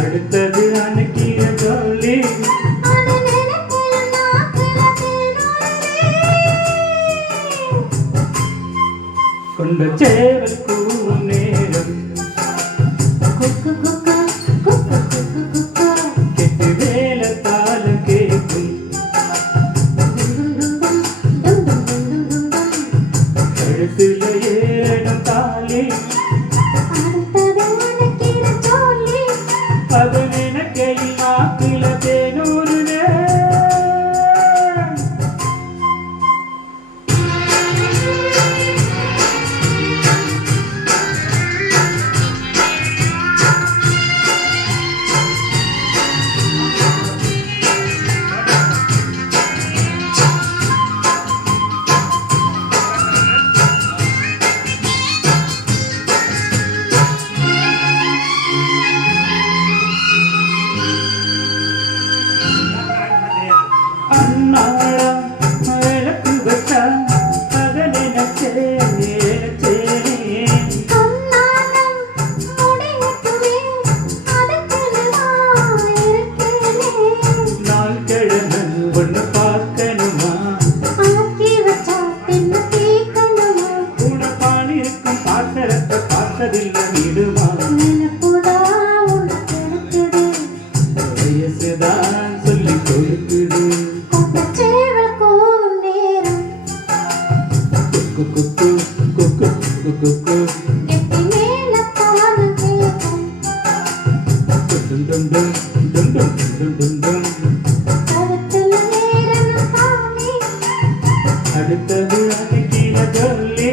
அடுத்தது அன்னைக்கிய சொல்லி கொண்ட சேவல் நேரம் கெட்டு வேல தாளம் கேட்கும் கழுத்துல ஏடம் தாலி அது நினைக்கையில் நாக்கில தேனூறு அண்ணாடம் விளக்கு வச்சா அதை நினைச்சே நாள் கிழமை ஒன்று பார்க்கணுமா உனப்பால் இருக்கும் பாத்திரத்தை பார்த்ததில்லை விடுமா வயசுதான் சொல்லி கொடுக்குது குக்கு குக்கு குக்கு குக்கு டும் டும் டும் டும் டும் டும் டும் அடுத்தது அன்னைக்கில சொல்லி